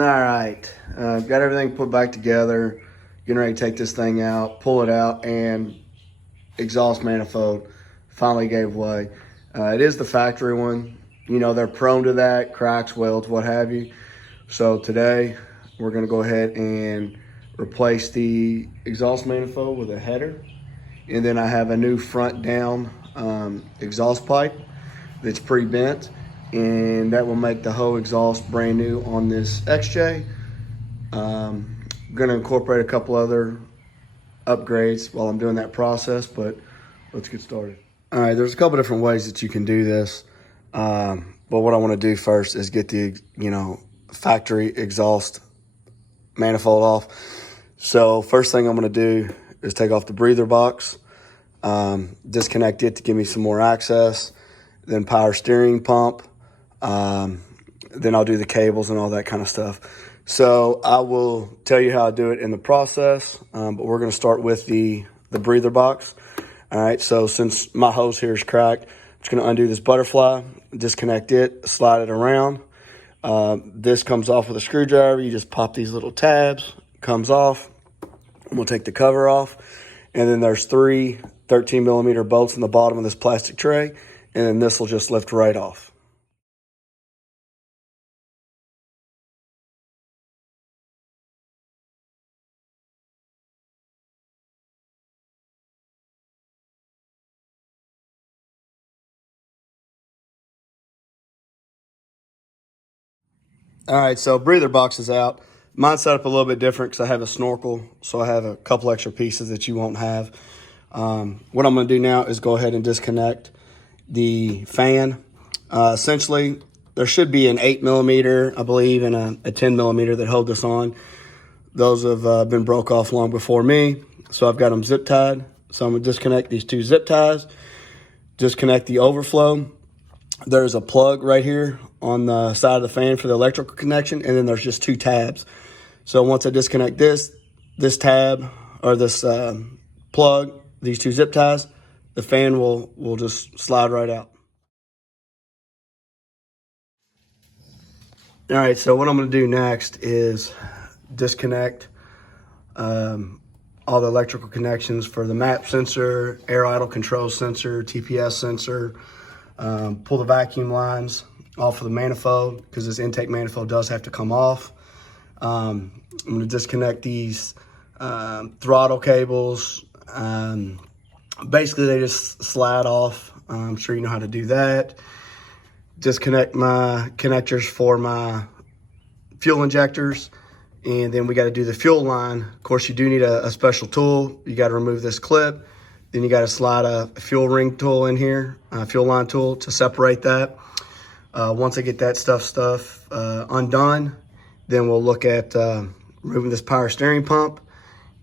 All right, got everything put back together. Getting ready to take this thing out, pull it out, and exhaust manifold finally gave way. It is the factory one. You know, they're prone to that, cracks, welds, what have you. So today we're gonna go ahead and replace the exhaust manifold with a header. And then I have a new front down exhaust pipe that's pre-bent, and that will make the whole exhaust brand new on this XJ. I'm gonna incorporate a couple other upgrades while I'm doing that process, but let's get started. All right, there's a couple different ways that you can do this. But what I wanna do first is get the, factory exhaust manifold off. So first thing I'm gonna do is take off the breather box, disconnect it to give me some more access, then power steering pump, then I'll do the cables and all that kind of stuff. So I will tell you how I do it in the process, but we're gonna start with the breather box. All right, so since my hose here is cracked, I'm just gonna undo this butterfly, disconnect it, slide it around. This comes off with a screwdriver. You just pop these little tabs, comes off. We'll take the cover off. And then there's 3 13mm bolts in the bottom of this plastic tray. And then this will just lift right off. All right, so breather box is out. Mine's set up a little bit different because I have a snorkel, so I have a couple extra pieces that you won't have. What I'm going to do now is go ahead and disconnect the fan. Essentially, there should be an 8mm, I believe, and a 10mm that hold this on. Those have been broke off long before me, so I've got them zip tied. So I'm going to disconnect these 2 zip ties, disconnect the overflow. There's a plug right here on the side of the fan for the electrical connection, and then there's just 2 tabs. So once I disconnect this tab or this plug, these 2 zip ties, the fan will just slide right out. All right, so what I'm gonna do next is disconnect all the electrical connections for the map sensor, air idle control sensor, TPS sensor, pull the vacuum lines off of the manifold because this intake manifold does have to come off. I'm going to disconnect these throttle cables. Basically, they just slide off. I'm sure you know how to do that. Disconnect my connectors for my fuel injectors. And then we got to do the fuel line. Of course, you do need a special tool. You got to remove this clip. Then you got to slide a fuel ring tool in here, a fuel line tool to separate that. Once I get that stuff undone, then we'll look at removing this power steering pump,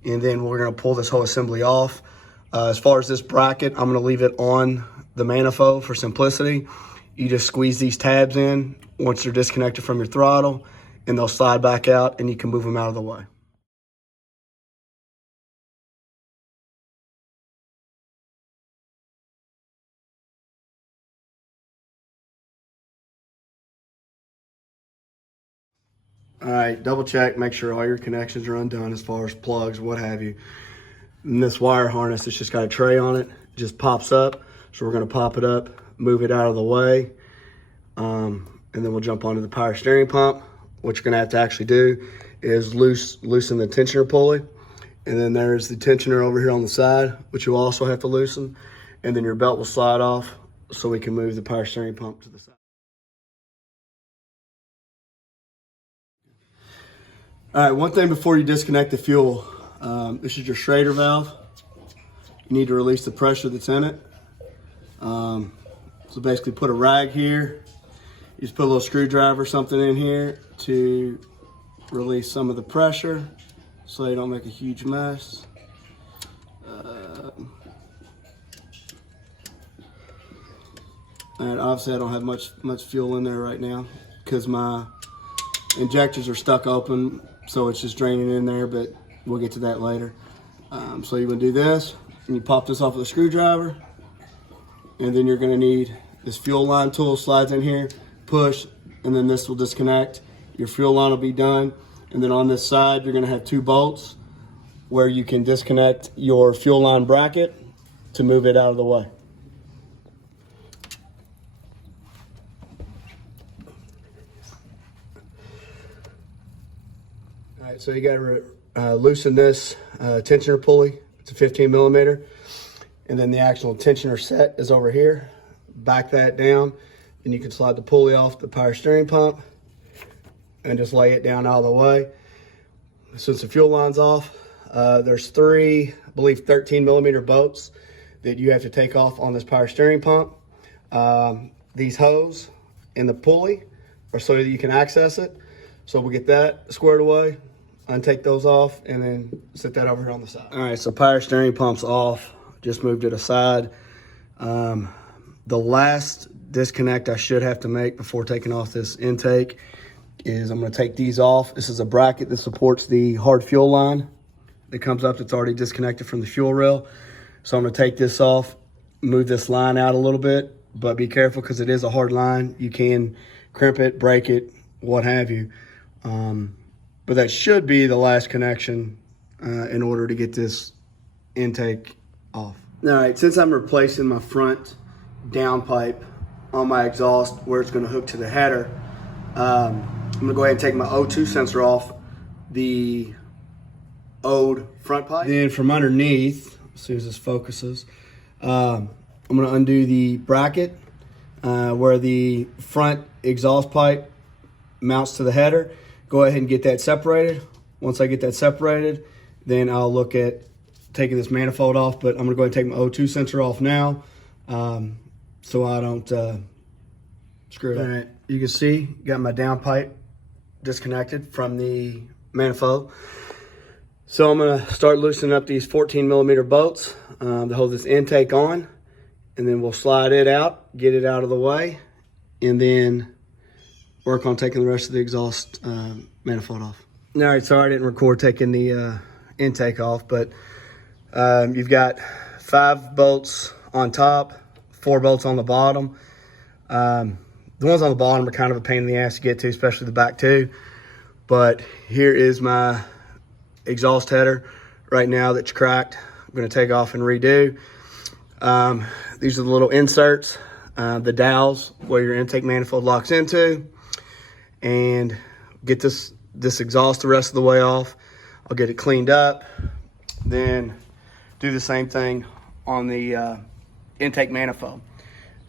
and then we're going to pull this whole assembly off. As far as this bracket, I'm going to leave it on the manifold for simplicity. You just squeeze these tabs in once they're disconnected from your throttle, and they'll slide back out, and you can move them out of the way. All right, double check, make sure all your connections are undone as far as plugs, what have you. And this wire harness, it's just got a tray on it, just pops up. So we're gonna pop it up, move it out of the way, and then we'll jump onto the power steering pump. What you're gonna have to actually do is loosen the tensioner pulley. And then there's the tensioner over here on the side, which you also have to loosen. And then your belt will slide off so we can move the power steering pump to the side. All right, one thing before you disconnect the fuel, this is your Schrader valve. You need to release the pressure that's in it. So basically put a rag here. You just put a little screwdriver or something in here to release some of the pressure so you don't make a huge mess. And obviously I don't have much fuel in there right now because my injectors are stuck open, so it's just draining in there, but we'll get to that later. So you're gonna do this, and you pop this off with a screwdriver, and then you're gonna need this fuel line tool, slides in here, push, and then this will disconnect, your fuel line will be done. And then on this side, you're gonna have 2 bolts where you can disconnect your fuel line bracket to move it out of the way. All right, so you gotta loosen this tensioner pulley. It's a 15 millimeter. And then the actual tensioner set is over here. Back that down, and you can slide the pulley off the power steering pump and just lay it down out of the way. Since the fuel line's off, there's 3, I believe 13 millimeter bolts that you have to take off on this power steering pump. These hose and the pulley are so that you can access it. So we'll get that squared away, untake those off, and then set that over here on the side. All right, so power steering pump's off. Just moved it aside. The last disconnect I should have to make before taking off this intake is I'm gonna take these off. This is a bracket that supports the hard fuel line that comes up that's already disconnected from the fuel rail. So I'm gonna take this off, move this line out a little bit, but be careful because it is a hard line. You can crimp it, break it, what have you. But that should be the last connection in order to get this intake off. All right, since I'm replacing my front downpipe on my exhaust where it's gonna hook to the header, I'm gonna go ahead and take my O2 sensor off the old front pipe. Then from underneath, as soon as this focuses, I'm gonna undo the bracket where the front exhaust pipe mounts to the header. Go ahead and get that separated. Once I get that separated, then I'll look at taking this manifold off, but I'm gonna go ahead and take my O2 sensor off now so I don't screw it up. All right, you can see, got my downpipe disconnected from the manifold. So I'm gonna start loosening up these 14 millimeter bolts to hold this intake on, and then we'll slide it out, get it out of the way, and then work on taking the rest of the exhaust manifold off. All right, sorry I didn't record taking the intake off, but you've got 5 bolts on top, 4 bolts on the bottom. The ones on the bottom are kind of a pain in the ass to get to, especially the back 2. But here is my exhaust header right now that's cracked. I'm gonna take off and redo. These are the little inserts, the dowels where your intake manifold locks into, and get this exhaust the rest of the way off. I'll get it cleaned up, then do the same thing on the intake manifold.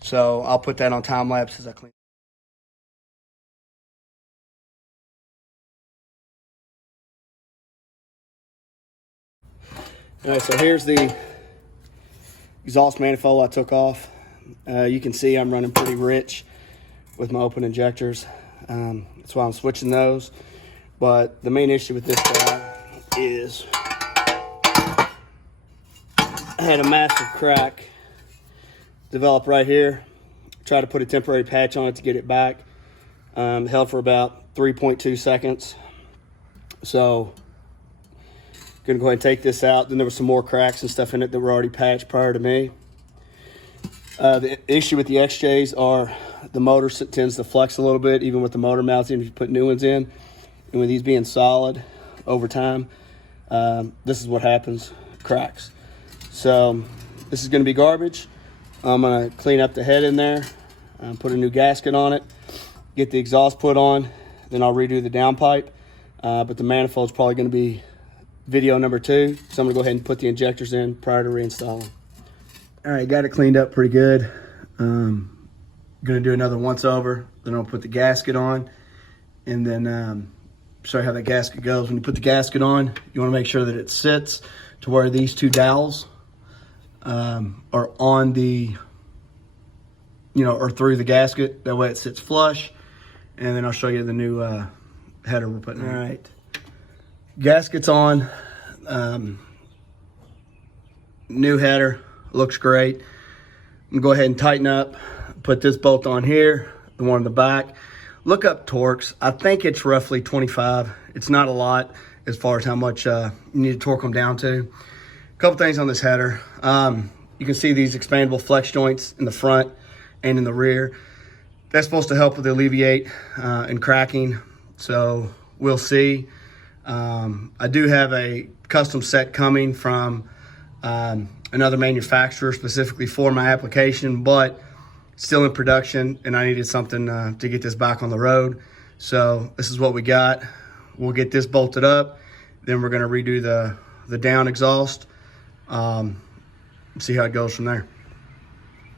So I'll put that on time lapse as I clean. All right, so here's the exhaust manifold I took off. You can see I'm running pretty rich with my open injectors. That's why I'm switching those. But the main issue with this guy is I had a massive crack develop right here. Tried to put a temporary patch on it to get it back. Held for about 3.2 seconds. So gonna go ahead and take this out. Then there was some more cracks and stuff in it that were already patched prior to me. The issue with the XJs are the motor tends to flex a little bit, even with the motor mounts in if you put new ones in. And with these being solid over time, this is what happens, cracks. So this is gonna be garbage. I'm gonna clean up the head in there, put a new gasket on it, get the exhaust put on, then I'll redo the downpipe. But the manifold's probably gonna be video number 2. So I'm gonna go ahead and put the injectors in prior to reinstalling. All right, got it cleaned up pretty good. Gonna do another once over, then I'll put the gasket on, and then show you how that gasket goes. When you put the gasket on, you wanna make sure that it sits to where these 2 dowels are on the, or through the gasket. That way it sits flush. And then I'll show you the new header we're putting in. All right, gasket's on. New header, looks great. I'm gonna go ahead and tighten up, put this bolt on here, the one in the back. Look up torques. I think it's roughly 25. It's not a lot as far as how much you need to torque them down to. A couple things on this header. You can see these expandable flex joints in the front and in the rear. That's supposed to help with alleviate and cracking So we'll see. I do have a custom set coming from another manufacturer specifically for my application, but still in production, and I needed something to get this back on the road. So this is what we got. We'll get this bolted up, then we're gonna redo the down exhaust, see how it goes from there.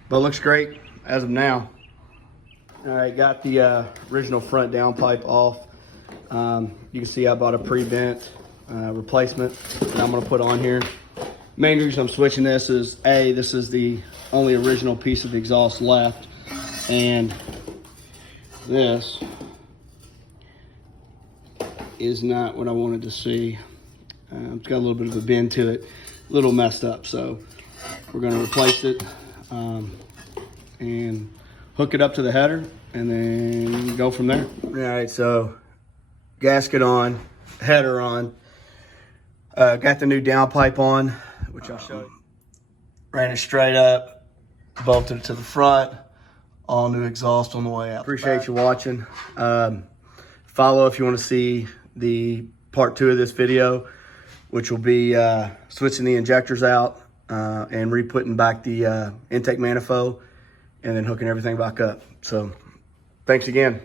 But it looks great as of now. All right, got the original front downpipe off. You can see I bought a pre-bent replacement that I'm gonna put on here. Main reason I'm switching this is this is the only original piece of exhaust left, and this is not what I wanted to see. It's got a little bit of a bend to it, a little messed up, so we're gonna replace it and hook it up to the header and then go from there. All right, so gasket on, header on, got the new downpipe on, which I'll show you. Ran it straight up, bolted it to the front, all new exhaust on the way out. Appreciate you watching. Follow if you want to see the part 2 of this video, which will be switching the injectors out and re-putting back the intake manifold and then hooking everything back up. So thanks again.